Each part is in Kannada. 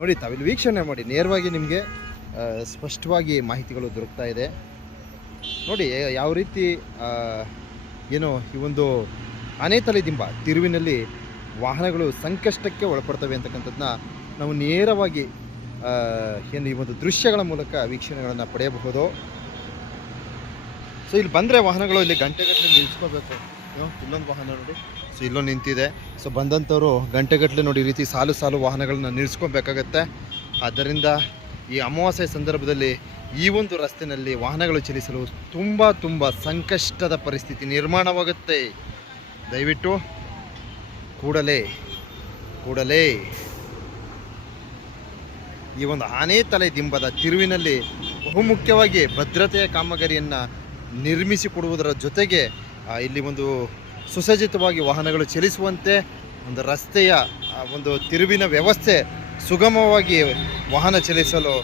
ನೋಡಿ, ತಾವಿಲ್ಲಿ ವೀಕ್ಷಣೆ ಮಾಡಿ. ನೇರವಾಗಿ ನಿಮಗೆ ಸ್ಪಷ್ಟವಾಗಿ ಮಾಹಿತಿಗಳು ದೊರಕ್ತಾ ಇದೆ. ನೋಡಿ ಯಾವ ರೀತಿ ಏನು ಈ ಒಂದು ಆನೆತಲೆ ದಿಂಬ ತಿರುವಿನಲ್ಲಿ ವಾಹನಗಳು ಸಂಕಷ್ಟಕ್ಕೆ ಒಳಪಡ್ತವೆ ಅಂತಕ್ಕಂಥದ್ದನ್ನ ನಾವು ನೇರವಾಗಿ ಏನು ಈ ಒಂದು ದೃಶ್ಯಗಳ ಮೂಲಕ ವೀಕ್ಷಣೆಗಳನ್ನು ಪಡೆಯಬಹುದು. ಸೊ, ಇಲ್ಲಿ ಬಂದರೆ ವಾಹನಗಳು ಇಲ್ಲಿ ಗಂಟೆಗಟ್ಟಲೆ ನಿಲ್ಸ್ಕೋಬೇಕು. ಇಲ್ಲೊಂದು ವಾಹನ ನೋಡಿ. ಸೊ ಇಲ್ಲೊಂದು ನಿಂತಿದೆ. ಸೊ ಬಂದಂಥವರು ಗಂಟೆಗಟ್ಟಲೆ ನೋಡಿ ರೀತಿ ಸಾಲು ಸಾಲು ವಾಹನಗಳನ್ನ ನಿಲ್ಲಿಸ್ಕೊಬೇಕಾಗತ್ತೆ ಆದ್ದರಿಂದ ಈ ಅಮಾವಾಸ್ಯೆ ಸಂದರ್ಭದಲ್ಲಿ ಈ ಒಂದು ರಸ್ತೆಯಲ್ಲಿ ವಾಹನಗಳು ಚಲಿಸಲು ತುಂಬ ತುಂಬ ಸಂಕಷ್ಟದ ಪರಿಸ್ಥಿತಿ ನಿರ್ಮಾಣವಾಗುತ್ತೆ. ದಯವಿಟ್ಟು ಕೂಡಲೇ ಕೂಡಲೇ ಈ ಒಂದು ಆನೆ ತಲೆ ದಿಂಬದ ತಿರುವಿನಲ್ಲಿ ಬಹುಮುಖ್ಯವಾಗಿ ಭದ್ರತೆಯ ಕಾಮಗಾರಿಯನ್ನು ನಿರ್ಮಿಸಿಕೊಡುವುದರ ಜೊತೆಗೆ ಇಲ್ಲಿ ಒಂದು ಸುಸಜ್ಜಿತವಾಗಿ ವಾಹನಗಳು ಚಲಿಸುವಂತೆ ಒಂದು ರಸ್ತೆಯ ಒಂದು ತಿರುವಿನ ವ್ಯವಸ್ಥೆ ಸುಗಮವಾಗಿ ವಾಹನ ಚಲಿಸಲು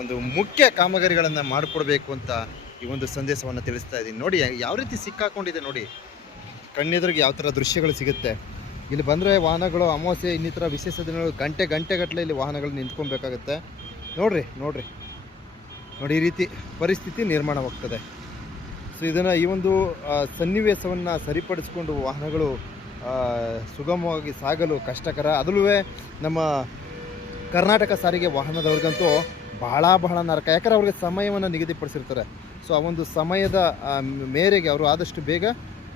ಒಂದು ಮುಖ್ಯ ಕಾಮಗಾರಿಗಳನ್ನು ಮಾಡಿಕೊಡ್ಬೇಕು ಅಂತ ಈ ಒಂದು ಸಂದೇಶವನ್ನು ತಿಳಿಸ್ತಾ ಇದ್ದೀನಿ. ನೋಡಿ, ಯಾವ ರೀತಿ ಸಿಕ್ಕಾಕೊಂಡಿದೆ ನೋಡಿ. ಕಣ್ಣೆದುರಿಗೆ ಯಾವ ಥರ ದೃಶ್ಯಗಳು ಸಿಗುತ್ತೆ. ಇಲ್ಲಿ ಬಂದರೆ ವಾಹನಗಳು ಅಮಾವಾಸ್ಯೆ, ಇನ್ನಿತರ ವಿಶೇಷ ದಿನಗಳು ಗಂಟೆ, ಗಂಟೆಗಟ್ಟಲೆ ಇಲ್ಲಿ ವಾಹನಗಳು ನಿಂತ್ಕೊಬೇಕಾಗುತ್ತೆ. ನೋಡ್ರಿ ನೋಡ್ರಿ. ನೋಡಿ, ಈ ರೀತಿ ಪರಿಸ್ಥಿತಿ ನಿರ್ಮಾಣವಾಗ್ತದೆ. ಸೊ ಇದನ್ನು ಈ ಒಂದು ಸನ್ನಿವೇಶವನ್ನು ಸರಿಪಡಿಸಿಕೊಂಡು ವಾಹನಗಳು ಸುಗಮವಾಗಿ ಸಾಗಲು ಕಷ್ಟಕರ. ಅದಲ್ಲೂ ನಮ್ಮ ಕರ್ನಾಟಕ ಸಾರಿಗೆ ವಾಹನದವ್ರಿಗಂತೂ ಬಹಳ ಬಹಳ ನರಕ. ಯಾಕಂದರೆ ಅವ್ರಿಗೆ ಸಮಯವನ್ನು ನಿಗದಿಪಡಿಸಿರ್ತಾರೆ. ಸೊ ಆ ಒಂದು ಸಮಯದ ಮೇರೆಗೆ ಅವರು ಆದಷ್ಟು ಬೇಗ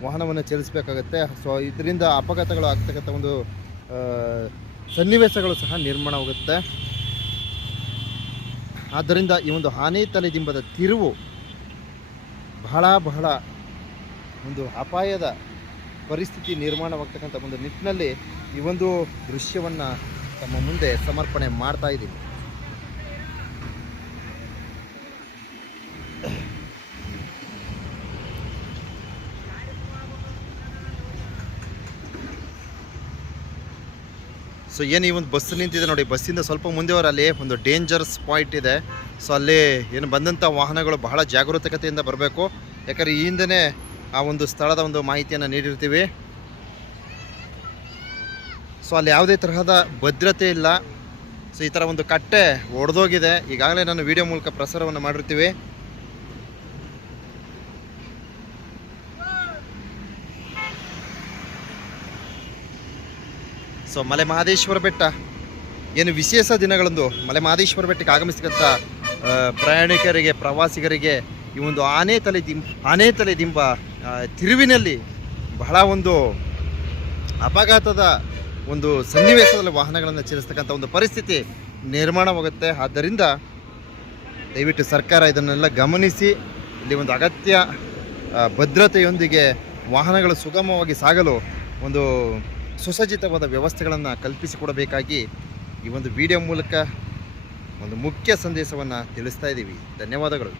ವಾಹನವನ್ನು ಚಲಿಸಬೇಕಾಗತ್ತೆ. ಸೊ ಇದರಿಂದ ಅಪಘಾತಗಳು ಆಗ್ತಕ್ಕಂಥ ಒಂದು ಸನ್ನಿವೇಶಗಳು ಸಹ ನಿರ್ಮಾಣವಾಗುತ್ತೆ ಆದ್ದರಿಂದ ಈ ಒಂದು ಆನೆ ತಲೆ ದಿಂಬದ ತಿರುವು ಬಹಳ ಬಹಳ ಒಂದು ಅಪಾಯದ ಪರಿಸ್ಥಿತಿ ನಿರ್ಮಾಣವಾಗ್ತಕ್ಕಂಥ ಒಂದು ನಿಟ್ಟಿನಲ್ಲಿ ಈ ಒಂದು ದೃಶ್ಯವನ್ನು ತಮ್ಮ ಮುಂದೆ ಸಮರ್ಪಣೆ ಮಾಡ್ತಾ ಇದ್ದೀವಿ. ಸೊ ಏನು ಈ ಒಂದು ಬಸ್ ನಿಂತಿದೆ ನೋಡಿ, ಬಸ್ಸಿಂದ ಸ್ವಲ್ಪ ಮುಂದೆ ಹೋದ್ರೆ ಅಲ್ಲಿ ಒಂದು ಡೇಂಜರಸ್ ಪಾಯಿಂಟ್ ಇದೆ. ಸೊ ಅಲ್ಲಿ ಏನು ಬಂದಂಥ ವಾಹನಗಳು ಬಹಳ ಜಾಗರೂಕತೆಯಿಂದ ಬರಬೇಕು. ಯಾಕಂದರೆ ಈ ಹಿಂದೆಯೇ ಆ ಒಂದು ಸ್ಥಳದ ಒಂದು ಮಾಹಿತಿಯನ್ನು ನೀಡಿರ್ತೀವಿ. ಸೊ ಅಲ್ಲಿ ಯಾವುದೇ ತರಹದ ಭದ್ರತೆ ಇಲ್ಲ. ಸೊ ಈ ಥರ ಒಂದು ಕಟ್ಟೆ ಒಡೆದೋಗಿದೆ. ಈಗಾಗಲೇ ನಾನು ವಿಡಿಯೋ ಮೂಲಕ ಪ್ರಸಾರವನ್ನು ಮಾಡಿರ್ತೀವಿ. ಸೊ ಮಲೆ ಮಹದೇಶ್ವರ ಬೆಟ್ಟ ಏನು ವಿಶೇಷ ದಿನಗಳಂದು ಮಲೆ ಮಹದೇಶ್ವರ ಬೆಟ್ಟಕ್ಕೆ ಆಗಮಿಸ್ತಕ್ಕಂಥ ಪ್ರಯಾಣಿಕರಿಗೆ, ಪ್ರವಾಸಿಗರಿಗೆ ಈ ಒಂದು ಆನೆ ತಲೆ ದಿಂಬ, ಆನೆ ತಲೆ ದಿಂಬ ತಿರುವಿನಲ್ಲಿ ಬಹಳ ಒಂದು ಅಪಘಾತದ ಒಂದು ಸನ್ನಿವೇಶದಲ್ಲಿ ವಾಹನಗಳನ್ನು ಚಲಿಸ್ತಕ್ಕಂಥ ಒಂದು ಪರಿಸ್ಥಿತಿ ನಿರ್ಮಾಣವಾಗುತ್ತೆ. ಆದ್ದರಿಂದ ದಯವಿಟ್ಟು ಸರ್ಕಾರ ಇದನ್ನೆಲ್ಲ ಗಮನಿಸಿ, ಇಲ್ಲಿ ಒಂದು ಅಗತ್ಯ ಭದ್ರತೆಯೊಂದಿಗೆ ವಾಹನಗಳು ಸುಗಮವಾಗಿ ಸಾಗಲು ಒಂದು ಸುಸಜ್ಜಿತವಾದ ವ್ಯವಸ್ಥೆಗಳನ್ನು ಕಲ್ಪಿಸಿಕೊಡಬೇಕಾಗಿ ಈ ಒಂದು ವಿಡಿಯೋ ಮೂಲಕ ಒಂದು ಮುಖ್ಯ ಸಂದೇಶವನ್ನು ತಿಳಿಸ್ತಾ ಇದ್ದೀವಿ. ಧನ್ಯವಾದಗಳು.